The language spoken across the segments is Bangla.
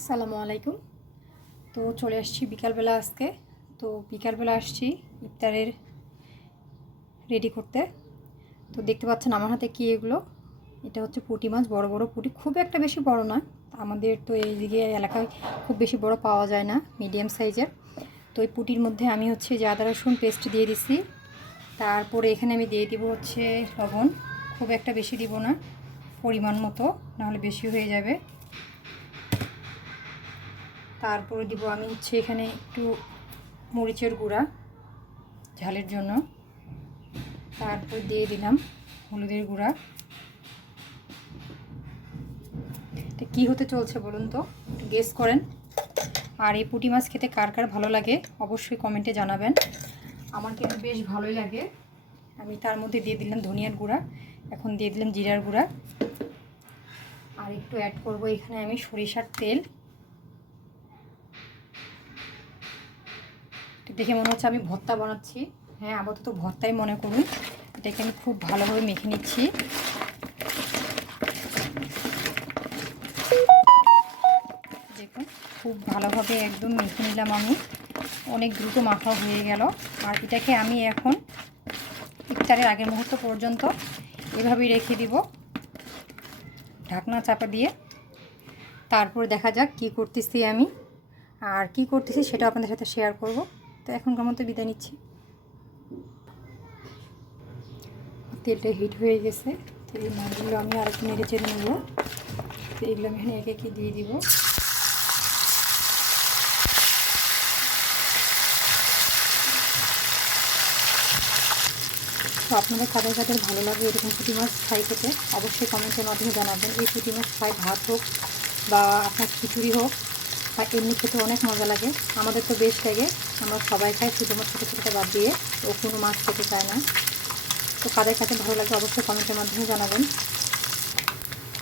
আসসালামু আলাইকুম। তো চলে আসছি বিকালবেলা আজকে। তো বিকালবেলা আসছি ইফতারের রেডি করতে। তো দেখতে পাচ্ছেন আমার হাতে কি এগুলো, এটা হচ্ছে পুঁটি মাছ, বড় বড় পুঁটি, খুব একটা বেশি বড় না। আমাদের তো এইদিকে এলাকায় খুব বেশি বড় পাওয়া যায় না, মিডিয়াম সাইজের। তো এই পুঁটির মধ্যে আমি হচ্ছে যে আদা রসুন পেস্ট দিয়ে দিছি। তারপরে এখানে আমি দিয়ে দিব হচ্ছে লবণ, খুব একটা বেশি দিব না, পরিমাণ মতো, নাহলে বেশি হয়ে যাবে। তারপরে দিব আমি হচ্ছে এখানে একটু মরিচের গুঁড়া ঝালের জন্য। তারপর দিয়ে দিলাম হলুদের গুঁড়া। এটা কী হতে চলছে বলুন তো, একটু গেস করেন। আর এই পুঁটি মাছ খেতে কার কার ভালো লাগে অবশ্যই কমেন্টে জানাবেন। আমার কিন্তু বেশ ভালোই লাগে। আমি তার মধ্যে দিয়ে দিলাম ধনিয়ার গুঁড়া, এখন দিয়ে দিলাম জিরার গুঁড়া, আর একটু অ্যাড করব এখানে আমি সরিষার তেল। দেখে মনে হচ্ছে আমি ভর্তা বানাচ্ছি। হ্যাঁ, আপাতত ভর্তাই মনে করুন। এটাকে আমি খুব ভালোভাবে মেখে নিচ্ছি। দেখুন, খুব ভালোভাবে একদম মেখে নিলাম আমি। অনেক দ্রুত মাখা হয়ে গেল। আর এটাকে আমি এখন ইফতারের আগের মুহূর্ত পর্যন্ত এভাবেই রেখে দিব, ঢাকনা চাপা দিয়ে। তারপর দেখা যাক কি করতেছি আমি, আর কি করতেছি সেটা আপনাদের সাথে শেয়ার করব। তো এখনকার মতো বিদায় নিচ্ছি। তেলটা হিট হয়ে গেছে। তো এই মাছগুলো আমি আর একটু নেড়ে চেড়ে নেব। তো এগুলো আমি এখানে একে একে দিয়ে দিব। তো আপনাদের কাদের কাদের ভালো লাগে এরকম পুঁটি মাছ ফ্রাই খেতে অবশ্যই কমেন্টের মাধ্যমে জানাবেন। এই পুঁটি মাছ ফ্রাই ভাত হোক বা আপনার খিচুড়ি হোক বা এমনি খেতে অনেক মজা লাগে। আমাদের তো বেশ লাগে, আমরা সবাই খাই, শুধুমাত্র ছোটো ছোটো বাদ দিয়ে। ও কোনো মাছ খেতে চায় না। তো কাদের কাছে ভালো লাগে অবশ্যই কমেন্টের মাধ্যমে জানাবেন।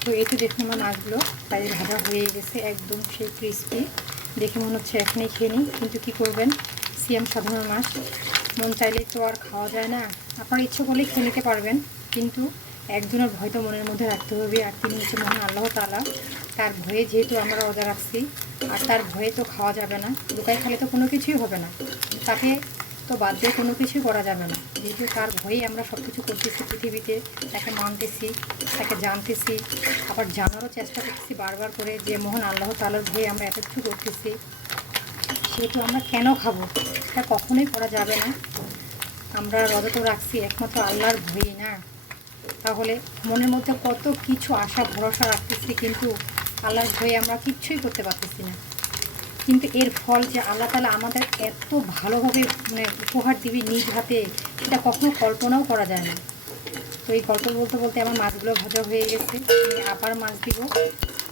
তো এই তো দেখুন আমার মাছগুলো প্রায় ভাজা হয়ে গেছে, একদম সেই ক্রিস্পি। দেখে মনে হচ্ছে এখনই খেয়ে নিই, কিন্তু কী করবেন, সিয়াম সাধারণ মাছ, মন চাইলেই তো আর খাওয়া যায় না। আপনার ইচ্ছে করলেই খেয়ে নিতে পারবেন, কিন্তু একজনের ভয় তো মনের মধ্যে রাখতে হবে, আর তিনি হচ্ছে মহান আল্লাহ তাআলা। তার ভয়ে যেহেতু আমরা রোজা রাখছি, আর তার ভয়ে তো খাওয়া যাবে না। লুকায় খেলে তো কোনো কিছুই হবে না, তাকে তো বাদ দিয়ে কোনো কিছুই করা যাবে না। যেহেতু তার ভয়েই আমরা সব কিছু করতেছি পৃথিবীতে, তাকে মানতেছি, তাকে জানতেছি, আবার জানারও চেষ্টা করতেছি বারবার করে যে মহান আল্লাহ তাআলার ভয়ে আমরা এত কিছু করতেছি। সেহেতু আমরা কেন খাবো, এটা কখনোই করা যাবে না। আমরা রোজা তো রাখছি একমাত্র আল্লাহর ভয়ে না, তাহলে মনের মধ্যে কত কিছু আশা ভরসা রাখতেছি, কিন্তু আল্লাহর ভয়ে আমরা কিচ্ছুই করতে পারতেছি না। কিন্তু এর ফল যে আল্লাহ তাআলা আমাদের এত ভালোভাবে উপহার দিবি নিজ হাতে, সেটা কখনো কল্পনাও করা যায় না। তো এই গল্প বলতে বলতে আমার মাছগুলো ভাজা হয়ে গেছে, আমি আবার মাছ দিব।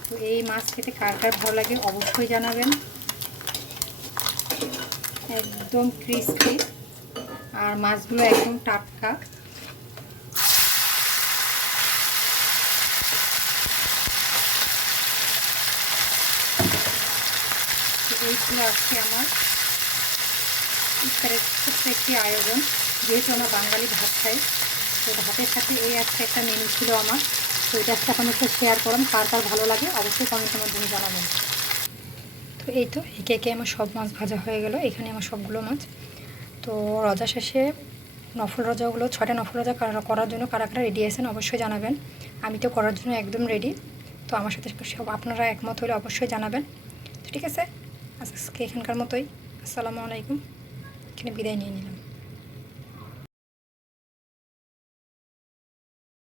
তো এই মাছ খেতে কার কার ভালো লাগে অবশ্যই জানাবেন। একদম ক্রিস্পি, আর মাছগুলো একদম টাটকা। এই ছিল আজকে আমার ইফতারের ছোট্ট একটি আয়োজন। যেহেতু আমরা বাঙালি ভাত খাই, তো ভাতের সাথে এই আজকে একটা মেনু ছিল আমার। তো এটা আজকে আপনাদের সাথে শেয়ার করলাম, কার কার ভালো লাগে অবশ্যই কমেন্টের মাধ্যমে জানাবেন। তো এই তো একে একে আমার সব মাছ ভাজা হয়ে গেল, এখানে আমার সবগুলো মাছ। তো রোজা শেষে নফল রোজাগুলো 6টা নফল রোজা করার জন্য কারা কারা রেডি আছেন অবশ্যই জানাবেন। আমি তো করার জন্য একদম রেডি। তো আমার সাথে সব আপনারা একমত হলে অবশ্যই জানাবেন। তো ঠিক আছে, আজকে এখানকার মতোই। আসসালামু আলাইকুম, এখানে বিদায় নিয়ে নিলাম।